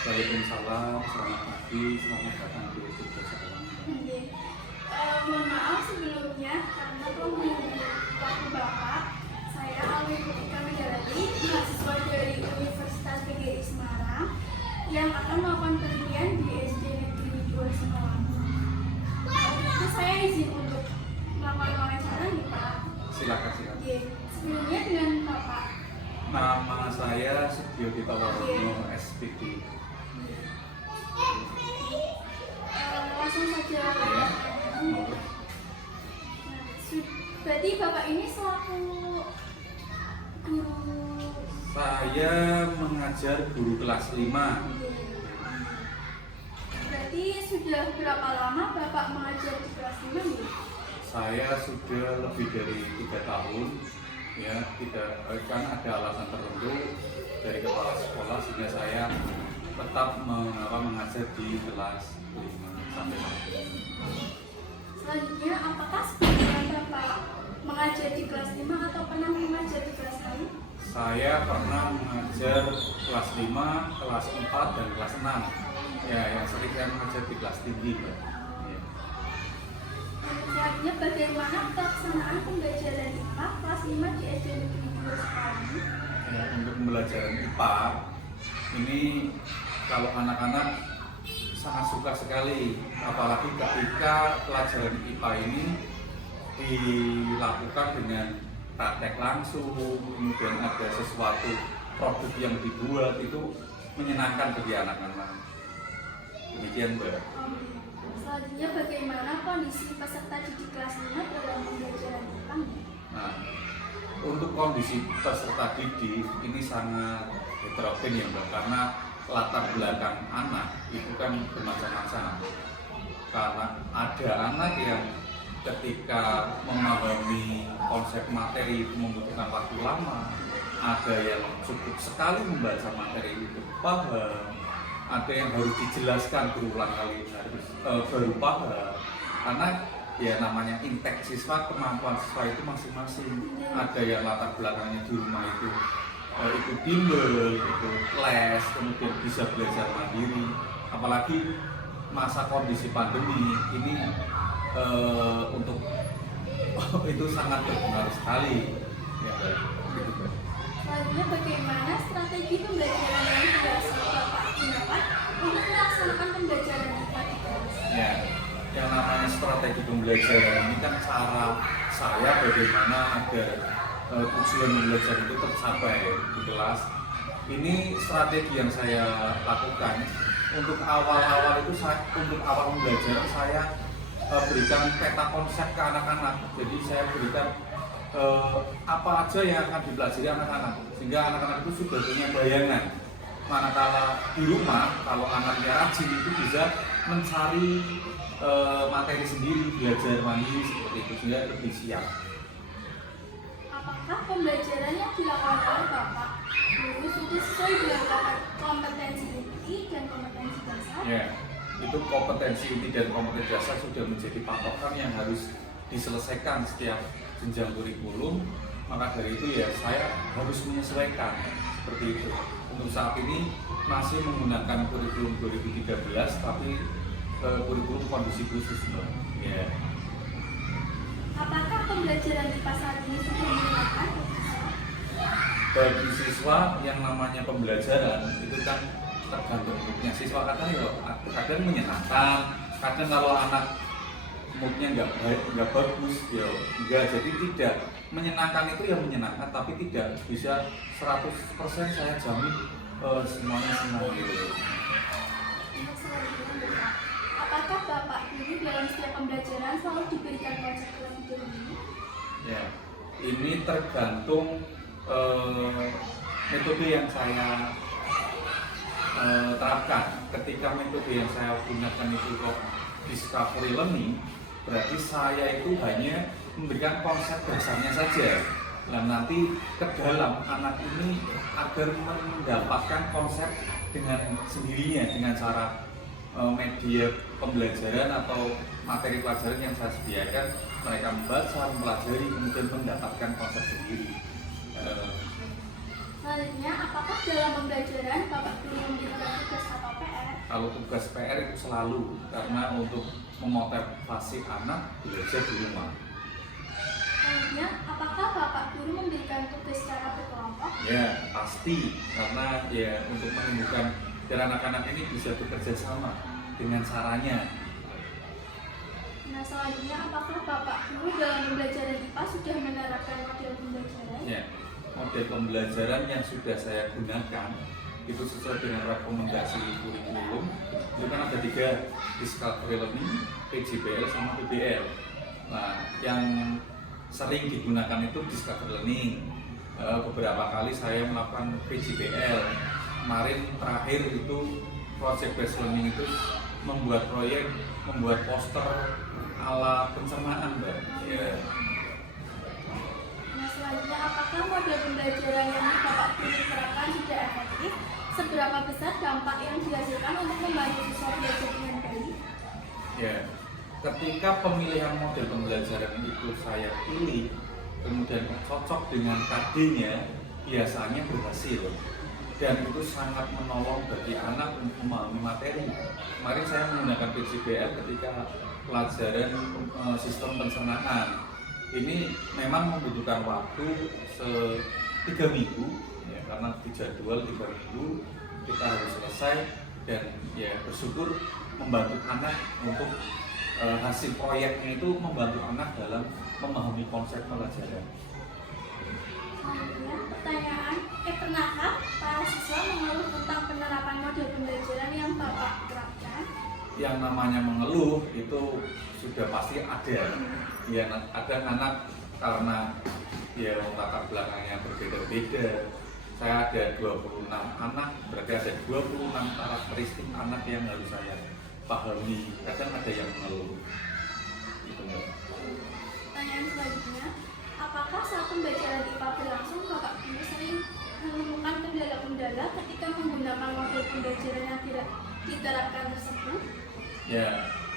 Waalaikumsalam, selamat pagi, selamat datang di Studio Sekolah. Oke. Mohon maaf sebelumnya karena telah menunggu waktu Bapak. Saya Alwi Putika Megalati, mahasiswa dari Universitas PGRI Semarang yang akan melakukan penelitian di SD Negeri 2 Semarang. Itu saya izin untuk melakukan wawancara nih Pak. Silakan. Oke. Sebelumnya dengan Bapak. Nama saya Setio Ditawarono, SPD. Langsung saja. Ya. Berarti Bapak ini selaku guru. Saya mengajar guru kelas 5. Berarti sudah berapa lama Bapak mengajar di kelas 5 nih? Saya sudah lebih dari 3 tahun. Ya, tidak kan ada alasan tertentu dari kepala sekolah sehingga saya tetap mengajar di kelas 5 sampai saat ini. Selanjutnya, apakah sebelumnya Bapak mengajar di kelas 5 atau pernah mengajar di kelas lain? Saya pernah mengajar kelas 5, kelas 4, dan kelas 6. Ya, yang sering saya mengajar di kelas tinggi. Ya. Selanjutnya, bagaimana pelaksanaan pembelajaran IPA kelas 5 di SD Negeri 2 Semarang? Ya, untuk pembelajaran IPA, ini kalau anak-anak sangat suka sekali, apalagi ketika pelajaran IPA ini dilakukan dengan praktek langsung, kemudian ada sesuatu produk yang dibuat, itu menyenangkan bagi anak-anak. Demikian, Mbak. Selanjutnya, bagaimana kondisi peserta didik kelas 5 dalam pembelajaran IPA? Nah, untuk kondisi peserta didik ini sangat heterogen ya, Mbak, karena latar belakang anak itu kan bermacam-macam. Karena ada anak yang ketika memahami konsep materi itu membutuhkan waktu lama, ada yang cukup sekali membaca materi itu paham, ada yang harus dijelaskan berulang kali baru paham. Karena ya namanya intake siswa, kemampuan siswa itu masing-masing. Ada yang latar belakangnya di rumah itu ikut bimbel, ikut les, kemudian bisa belajar mandiri. Apalagi masa kondisi pandemi ini untuk itu sangat berpengaruh sekali. Ya, gitu. Selanjutnya, bagaimana strategi pembelajaran yang biasa Bapak gunakan untuk melaksanakan pembelajaran IPA di kelas? Ya, yang namanya strategi pembelajaran ini kan cara saya bagaimana agar tujuan belajar itu tercapai di kelas. Ini strategi yang saya lakukan. Untuk awal-awal itu untuk awal pembelajaran saya berikan peta konsep ke anak-anak. Jadi saya berikan apa aja yang akan dipelajari anak-anak, sehingga anak-anak itu sudah punya bayangan. Manakala di rumah, kalau anaknya rajin itu bisa mencari materi sendiri, belajar mandiri seperti itu, sehingga lebih siap. Apakah pembelajaran yang dilakukan oleh Bapak guru sudah sesuai dengan kompetensi inti dan kompetensi dasar? Ya, itu kompetensi inti dan kompetensi dasar sudah menjadi patokan yang harus diselesaikan setiap jenjang kurikulum. Maka dari itu ya saya harus menyesuaikan seperti itu. Untuk saat ini masih menggunakan kurikulum 2013, tapi kurikulum kondisi khusus, Mbak. Ya. Apakah pembelajaran IPA saat ini sudah menyenangkan? Bagi siswa yang namanya pembelajaran itu kan tergantung moodnya siswa. Kadang menyenangkan, kadang kalau anak moodnya nggak bagus ya enggak. Jadi tidak menyenangkan itu yang menyenangkan, tapi tidak bisa 100% saya jamin semuanya senang gitu. Apakah Bapak guru dalam setiap pembelajaran selalu diberikan konsep terlebih dahulu? Ya, ini tergantung metode yang saya terapkan. Ketika metode yang saya gunakan itu kok discovery learning, berarti saya itu hanya memberikan konsep dasarnya saja. Dan nanti ke dalam anak ini agar mendapatkan konsep dengan sendirinya dengan cara media pembelajaran atau materi pelajaran yang saya sediakan, mereka membaca, mempelajari, kemudian mendapatkan konsep sendiri. Selanjutnya, apakah dalam pembelajaran Bapak belum memberikan tugas atau Kalau tugas PR itu selalu karena untuk memotivasi anak belajar di rumah. Selanjutnya, apakah Bapak Guru memberikan tugas secara berkelompok? Ya pasti, karena ya untuk menunjukkan biar anak-anak ini bisa bekerja sama dengan caranya. Nah, selanjutnya, apakah Bapak Guru dalam pembelajaran IPA sudah menerapkan model pembelajaran? Ya, model pembelajaran yang sudah saya gunakan itu sesuai dengan rekomendasi kurikulum. Itu kan ada 3, Discovery Learning, PJBL, sama PBL. Nah, yang sering digunakan itu Discovery Learning. Beberapa kali saya melakukan PJBL. Kemarin terakhir itu Project Based Learning itu membuat proyek, membuat poster ala pencernaan, Mbak. Ya. Nah, selanjutnya, apakah model pembelajaran yang Bapak Guru terapkan sudah efektif? Seberapa besar dampak yang dihasilkan untuk membantu siswa belajar dengan baik? Ya, ketika pemilihan model pembelajaran itu saya pilih, kemudian cocok dengan KD-nya, biasanya berhasil. Dan itu sangat menolong bagi anak untuk memahami materi. Kemarin saya menggunakan PJBL ketika pelajaran sistem pencernaan. Ini memang membutuhkan waktu 3 minggu, ya, karena dijadwal 3 minggu kita harus selesai, dan ya bersyukur membantu anak untuk hasil proyeknya itu membantu anak dalam memahami konsep pelajaran. Selanjutnya, pertanyaan, pernahkah para siswa mengeluh tentang penerapan model pembelajaran yang Bapak terapkan? Yang namanya mengeluh itu sudah pasti ada. Ya, ada anak karena ya latar belakangnya berbeda-beda. Saya ada 26 anak, berarti ada 26 karakteristik anak yang harus saya pahami. Kadang ada yang mengeluh. Gitu, Mbak. Pertanyaan selanjutnya, apakah saat pembelajaran IPA berlangsung Bapak Guru sering menemukan kendala-kendala ketika menggunakan model pembelajaran yang tidak diterapkan tersebut? Ya,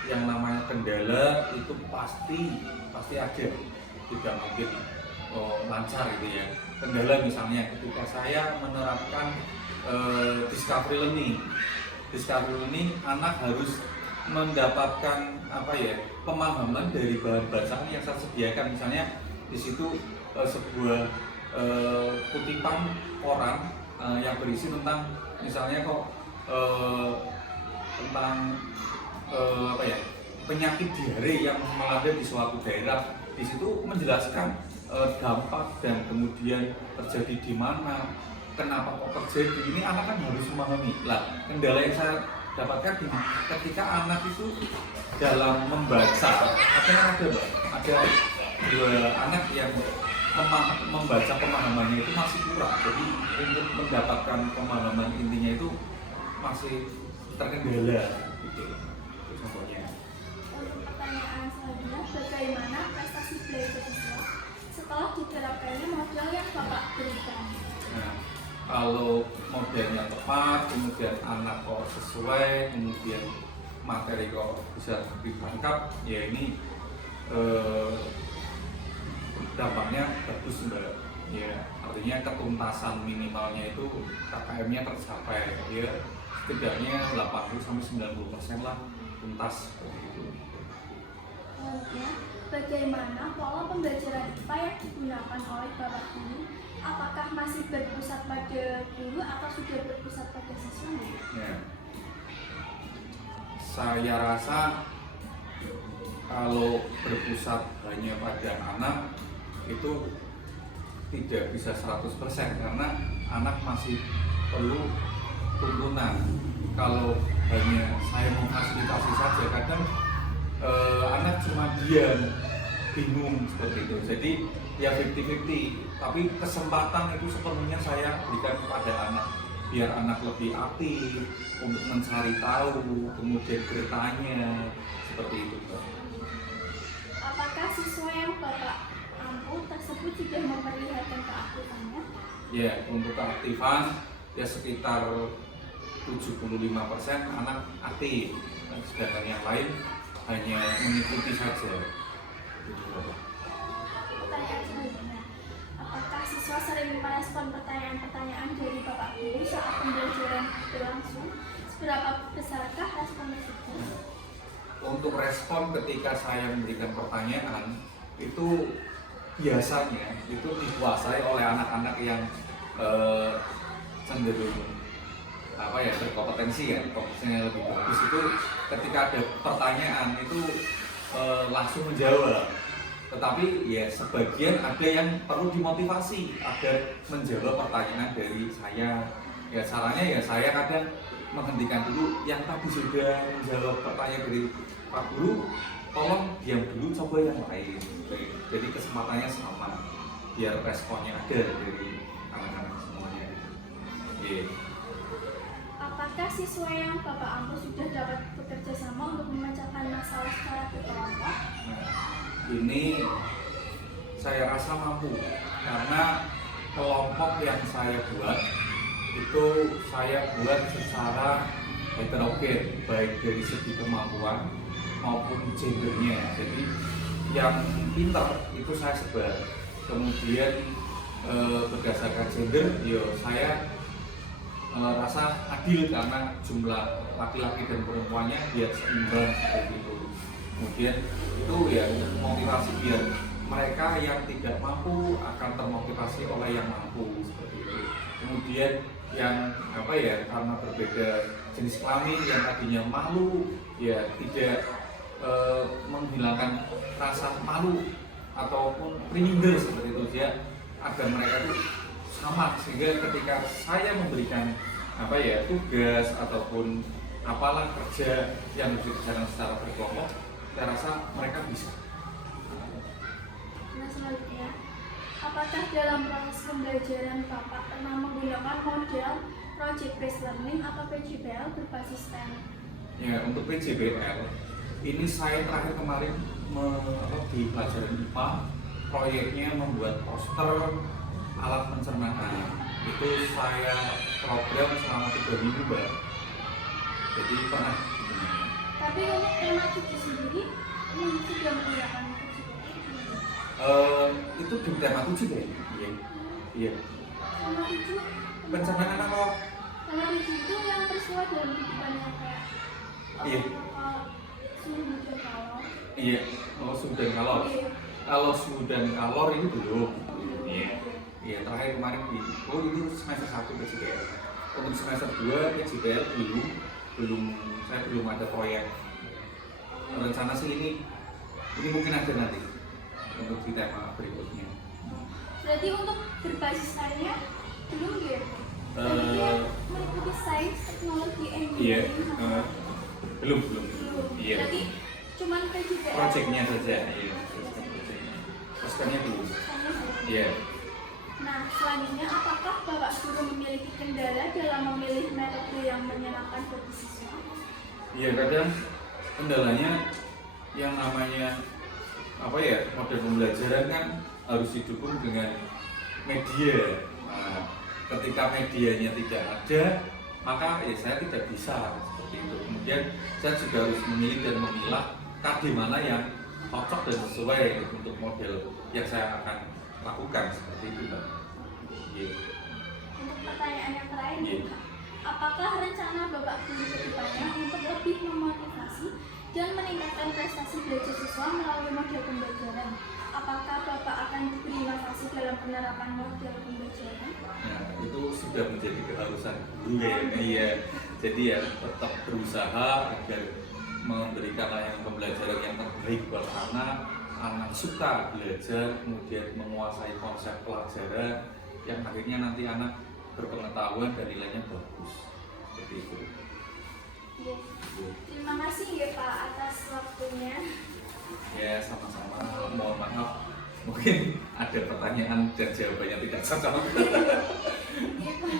yang namanya kendala itu pasti ada, tidak mungkin lancar gitu ya. Kendala misalnya ketika saya menerapkan Discovery Learning, anak harus mendapatkan pemahaman dari bahan bacaan yang saya sediakan. Misalnya di situ sebuah kutipan koran yang berisi tentang misalnya tentang penyakit diare yang melanda di suatu daerah. Di situ menjelaskan dampak dan kemudian terjadi di mana, kenapa kok terjadi. Ini anak kan harus memahami. Lah, kendala yang saya dapatkan gini, ketika anak itu dalam membaca, ada 2 anak yang membaca pemahamannya itu masih kurang. Jadi untuk mendapatkan pemahaman intinya itu masih terkendala gitu. Itu contohnya. Untuk pertanyaan selanjutnya, bagaimana prestasi belajar siswa setelah diterapkannya model yang Bapak berikan? Nah, kalau modelnya tepat, kemudian anak kok sesuai, kemudian materi kok bisa ditangkap, ya ini dampaknya bagus, Mbak. Ya, artinya ketuntasan minimalnya itu KKM-nya tercapai, ya setidaknya 80-90% lah tuntas gitu. Selanjutnya, bagaimana pola pembelajaran IPA yang digunakan oleh Bapak Guru? Apakah masih berpusat pada guru atau sudah berpusat pada siswa? Ya. Saya rasa kalau berpusat hanya pada anak itu tidak bisa 100% karena anak masih perlu tuntunan. Kalau hanya saya memfasilitasi saja, kadang anak cuma diam, bingung seperti itu. Jadi ya 50-50, tapi kesempatan itu sepenuhnya saya berikan kepada anak, biar anak lebih aktif untuk mencari tahu, kemudian bertanya, seperti itu, Pak. Apakah siswa yang Bapak ampu tersebut sudah memperlihatkan keaktifannya? Ya, untuk keaktifan ya sekitar 75% anak aktif, dan sedangkan yang lain hanya mengikuti saja. Gitu, Pak. Pertanyaan selanjutnya, apakah siswa sering merespon pertanyaan-pertanyaan dari Bapak Guru saat pembelajaran berlangsung? berapa besarkah respon tersebut? Untuk respon ketika saya memberikan pertanyaan itu biasanya itu dikuasai oleh anak-anak yang cenderung berkompetensi ya, kompetensinya lebih bagus. Itu ketika ada pertanyaan itu langsung menjawab. Tetapi ya sebagian ada yang perlu dimotivasi agar menjawab pertanyaan dari saya. Ya caranya ya saya kadang menghentikan dulu yang tadi sudah menjawab pertanyaan dari Pak Guru, tolong diam dulu, coba yang lain. Jadi kesempatannya sama, biar responnya ada dari anak-anak semuanya. Apakah siswa yang Bapak ampu sudah dapat bekerja sama untuk memecahkan masalah secara berkelompok? Nah, ini saya rasa mampu karena kelompok yang saya buat itu saya buat secara heterogen, baik dari segi kemampuan maupun gendernya. Jadi yang pintar itu saya sebar, kemudian berdasarkan gender saya rasa adil karena jumlah laki-laki dan perempuannya biar seimbang seperti itu. Kemudian itu ya motivasi biar mereka yang tidak mampu akan termotivasi oleh yang mampu seperti itu. Kemudian yang karena berbeda jenis kelamin yang tadinya malu ya tidak menghilangkan rasa malu ataupun minder seperti itu, dia agar mereka itu sama, sehingga ketika saya memberikan tugas ataupun apalah kerja yang dikerjakan secara berkelompok, saya rasa mereka bisa. Nah, selanjutnya, apakah dalam proses pembelajaran Bapak pernah menggunakan model Project Based Learning atau PJBL berbasis STEM? Ya, untuk PJBL ini saya terakhir kemarin di pelajaran IPA, proyeknya membuat poster alat pencernaan. Itu saya program selama 3 minggu, Mbak. Jadi pernah. Tapi untuk tema cuti sendiri, ini sudah menggunakan PJBL? Itu di tema 7 deh. Iya. Tema 7? Pencernaan apa? Tema 7 itu yang peristiwa dalam kehidupan yang kayak Iya. suhu dan kalor. Iya, suhu dan kalor. Kalau suhu dan kalor ini belum. Iya, terakhir kemarin itu semester 1 PJBL. Untuk semester 2 PJBL saya belum ada proyek. Rencana sih ini mungkin ada nanti untuk di tema berikutnya. Berarti untuk berbasis lainnya belum ya? Tadinya meliputi sains, teknologi, engineering. Iya, belum. Iya. Berarti cuman PJBL. Proyeknya saja. Iya. Posternya belum. Iya. Nah, selanjutnya apakah Bapak Guru memiliki kendala dalam memilih metode yang menyenangkan bagi siswa? Iya, kadang kendalanya yang namanya model pembelajaran kan harus didukung dengan media. Nah, ketika medianya tidak ada, maka ya saya tidak bisa seperti itu. Kemudian saya juga harus memilih dan memilah KD mana yang cocok dan sesuai untuk model yang saya akan lakukan seperti itu, Mbak. Yeah. Untuk pertanyaan yang terakhir, Yeah. apakah rencana Bapak Guru ke depannya untuk lebih memotivasi dan meningkatkan prestasi belajar siswa melalui model pembelajaran? Apakah Bapak akan berinovasi dalam penerapan model pembelajaran? Nah, itu sudah menjadi keharusan guru ya. Iya. Jadi ya tetap berusaha agar memberikan layanan pembelajaran yang terbaik buat anak suka belajar, kemudian menguasai konsep pelajaran yang akhirnya nanti anak berpengetahuan dan nilainya bagus. Seperti itu. Ya. Terima kasih ya Pak atas waktunya. Ya, sama-sama. Mohon maaf, mungkin ada pertanyaan dan jawabannya tidak cocok. Ya, Pak.